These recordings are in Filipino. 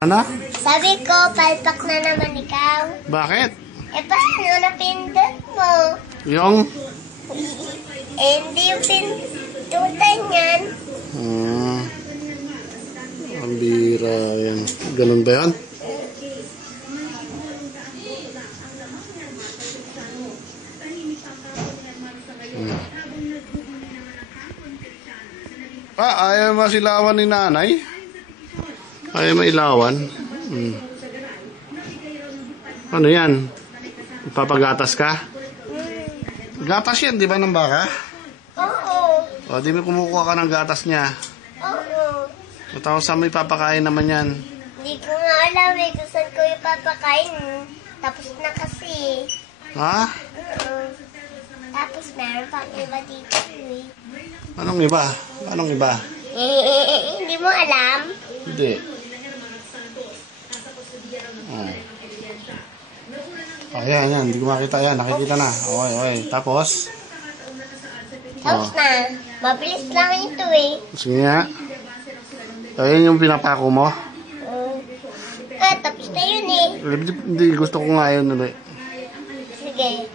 Ano? Sabi ko, palpak na naman ikaw. Bakit? Eh, paano napindot mo? Yung? Hindi yung pindutan yan. Ang bira yan. Ganun ba yan? Ayaw masilawan ni nanay. Ayaw mailawan. Ano yan? Papagatas ka? Gatas yan, di ba, ng baka? Oo. O, di mo kumukuha ka ng gatas niya. Oo. Tapos saan may papakain naman yan? Hindi ko nga alam eh kung saan ko ipapakain. Tapos na kasi. Ha? Oo. Tapos meron pang iba dito eh. Anong iba? Anong iba? Hindi mo alam? Hindi. Oh. Ayan, yan. Hindi ko makita yan. Nakikita na. Okay, okay. Tapos? Tapos na. Mabilis lang ito eh. Sige nga. Ayan yung pinapako mo? Tapos na yun eh. Hindi. Gusto ko nga yun ulit. Sige.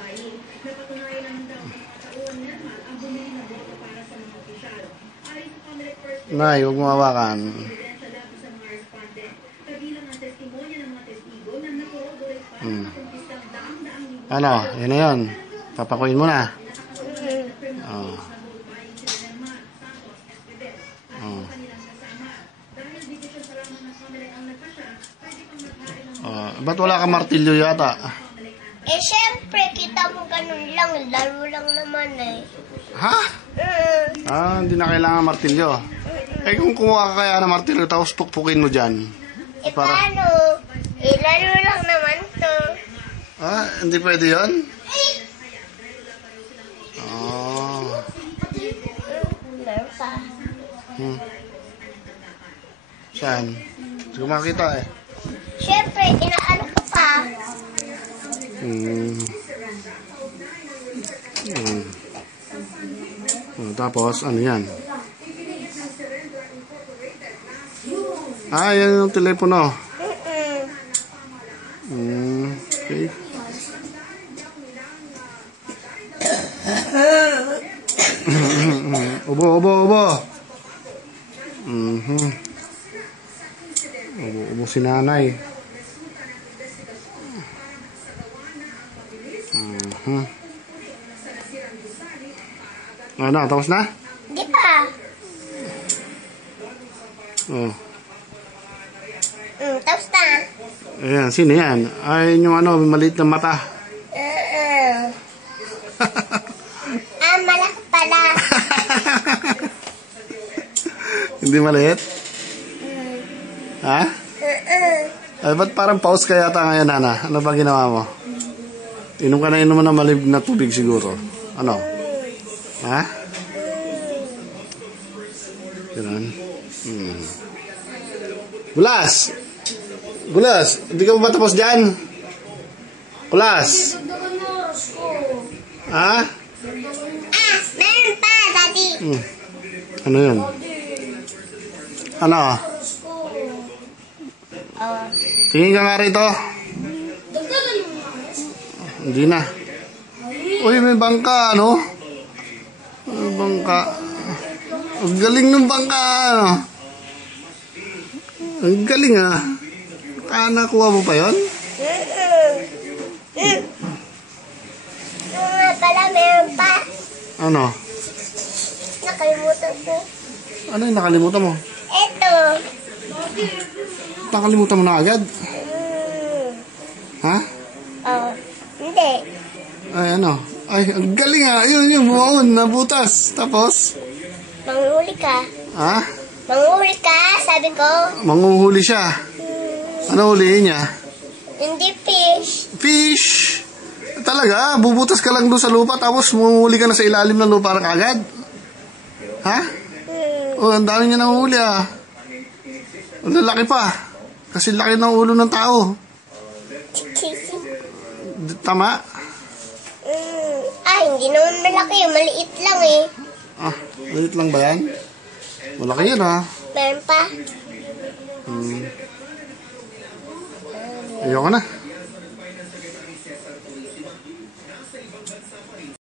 Nay, huwag mo hawakan. Ano? Yan na yun. Papakuin mo na. Oh. Oh. Oh. Ba't wala ka martilyo yata? Eh, syempre, kita mo ganun lang. Laro lang naman eh. Ha? Hindi na kailangan martilyo. Eh, kung kumuha ka kaya ng martilyo, tapos pukpukin mo dyan. Eh, paano? Eh, laro lang naman to. Hindi pwede yun? Oh. Meron pa. Saan? Hindi ko makita eh. Syempre, inaano ko pa. Tapos, ano yan? Yan yung telepono. Okay. Ubo. Ubo si nanay. Ano, tapos na? Di pa. Tapos na. Ayan, sino yan? Ay, yung ano, maliit na mata. Malaki pala. Hindi maliit? Ha? Ay, ba't parang pause ka yata ngayon, Nana? Ano ba ginawa mo? Inom ka na inom na malib na tubig siguro. Ano? Ha? Ganun. Gulas! Hindi ka ba tapos dyan? Gulas! Ha? Meron pa, Daddy. Ano yun? Ano? Tingin ka nga rito. Hindi na. Uy, may bangka, ano? May bangka. Ang galing ng bangka, ano? Ang galing, ah. Nakuha mo pa yun? Pala, meron pa. Ano? Nakalimutan ko. Ano yung nakalimutan mo? Ito. Nakalimutan mo na agad? Ha? Hindi. Ay, ano? Ay, ang galing, ah. Yun, bumaon, nabutas. Tapos? Manguhuli ka. Ha? Manguhuli ka, sabi ko. Manguhuli siya. Ano hulihin niya? Hindi fish. Fish! Talaga? Bubutas ka lang doon sa lupa tapos manguhuli ka na sa ilalim ng lupa na kagad? Ha? Ang dami niya nanguhuli, ah. Ang lalaki pa. Kasi laki ng ulo ng tao. Tama? Hindi naman malaki. Maliit lang eh. Maliit lang ba yan? Malaki yan, ha? Meron pa. Ayoko na.